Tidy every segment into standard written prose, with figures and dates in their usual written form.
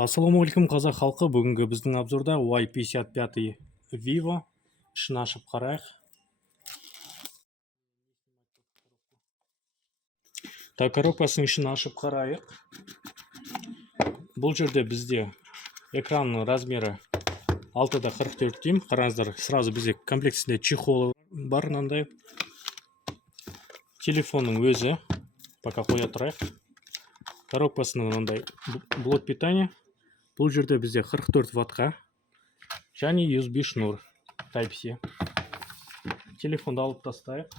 Ассалаумағалейкум қазақ халқы. Бүгінгі біздің обзорда Y55 Vivo. Ішін ашып қарайық. Так, коробкасының ішін ашып қарайық. Бұл жерде бізде экранның размері 6x44 дюйм. Қараңыздар, сразу бізде комплектісінде чехолы бар мынандай. Телефонның өзі, пока қоя тұрайық. Коробкасының мынандай блок питания. Бұл жерде бізде 44 ваттқа және USB шнур Type-C. Телефонды алып тастайық.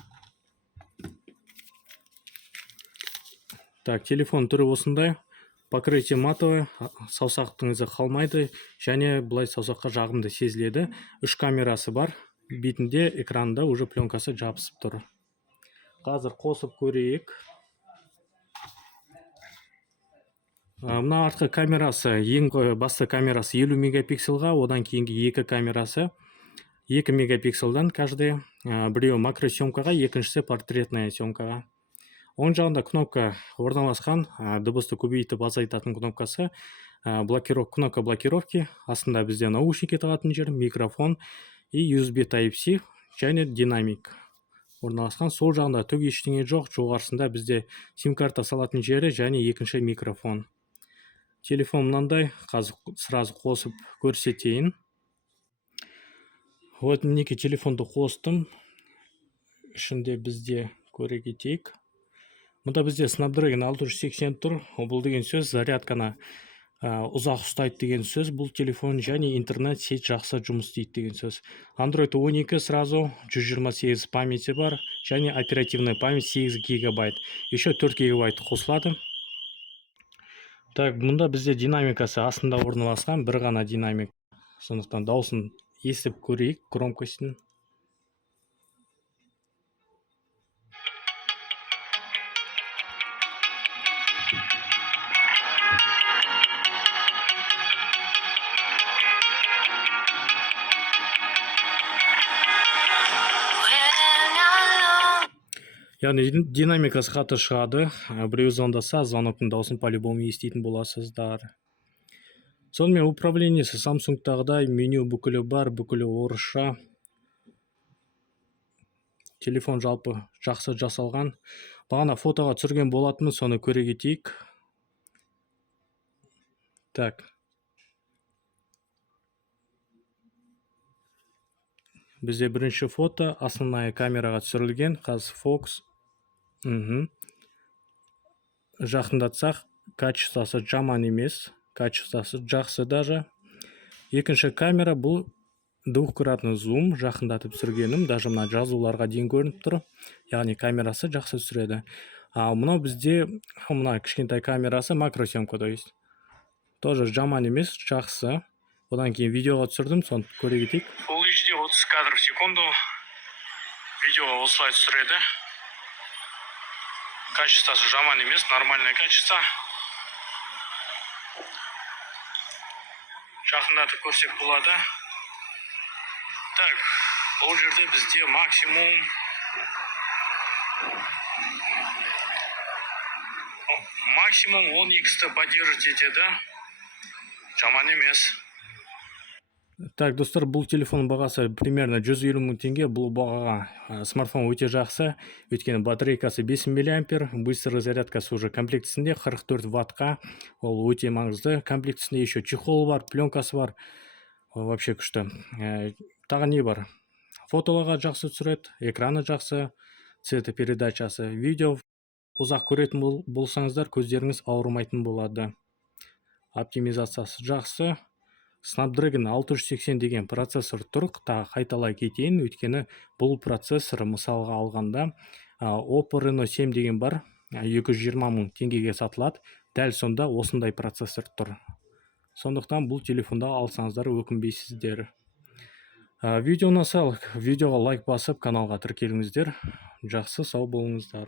Так, телефон түрі осындай. Покрытие матовое, саусақтың ізі қалмайды және бұлай саусаққа жағымды сезіледі. 3 камерасы бар. Бетінде экранында уже пленкасы жабысып тұр. Қазір қосып көрейік. Мына артқы камерасы, ең басты камерасы 50 мегапикселға, одан кейінгі екі камерасы 2 мегапикселдан каждый. Біреуі макросъемкаға, екіншісі портретная съемкаға. Оң жағында кнопка орналасқан, дыбысты көбейтіп азайтатын кнопкасы, кнопка блокировки, астында бізде наушники тағатын жер, микрофон и USB Type-C және динамик орналасқан. Сол жағында түк ештеңе жоқ, жоғарысында бізде сим-карта салатын жері және екінші микрофон. Телефон мынандай, қазір сразу қосып көрсетейін. Вот мінеки телефонды қостым. Ішінде бізде көре кетейік. Мұнда бізде Snapdragon 680 тұр. Бұл деген сөз зарядканы ұзақ ұстайды деген сөз. Бұл телефон және интернет сет жақсы жұмыс істейді деген сөз. Android 12 сразу 128 памяти бар және оперативная память 8 гигабайт. Еще 4 гигабайт қосылады. Так, мұнда бізде динамикасы астында орналасқан, бір ғана динамик. Сондықтан дауысын естіп көрейік, громкостін. Яғни динамикасы қатты шығады. Біреу звондаса, звоноктың дауысын по-любому еститін боласыздар. Сонымен управлениесі Samsung-тағыдай, меню бүкілі бар, бүкілі орысша. Телефон жалпы жақсы жасалған. Бағана фотоға түсірген болатынмын, соны көре кетейік. Так. Бізде бірінші фото основная камераға түсірілген, қазір фокус. Жақындатсақ, качествосы жаман емес, качествосы жақсы даже. Екінші камера бұл двухкратный зум, жақындатып түсіргенім, даже мына жазуларға дейін көрініп тұр. Яғни камерасы жақсы түсіреді. Мынау бізде мына кішкентай камерасы макросъемка, то есть. Тоже жаман емес, жақсы. Одан кейін видеоға түсірдім, соны көре кетейік. Full HD 30 кадр в секунду. Видеоға осылай түсіреді. Качествосы жаман емес, нормальное качество. Жақындатып көрсек болады. Так, бұл жерде бізде максимум 10x поддерживать етеді. Жаман емес. Так, достар, бұл телефон бағасы примерно 150 мың теңге. Бұл бағаға смартфон өте жақсы. Өйткені батарейкасы 5 мА, быстрый зарядкасы уже комплектісінде 44 ваттқа. Ол өте маңызды. Комплектісінде еще чехол бар, пленкасы бар. Вообще күшті. Тағы не бар? Фотоларға жақсы түсіреді, экраны жақсы, цветопередачасы. Видео ұзақ көретін болсаңыздар, көздеріңіз ауырмайтын болады. Оптимизациясы жақсы. Snapdragon 680 деген процессор тұр. Тағы қайталай кетейін, өйткені бұл процессор мысалға алғанда Oppo Reno 7 деген бар, 220 мың теңгеге сатылады. Дәл сонда осындай процессор тұр. Сондықтан бұл телефонда алсаңыздар өкінбейсіздер. Видеоға лайк басып, каналға тіркеліңіздер. Жақсы, сау болыңыздар.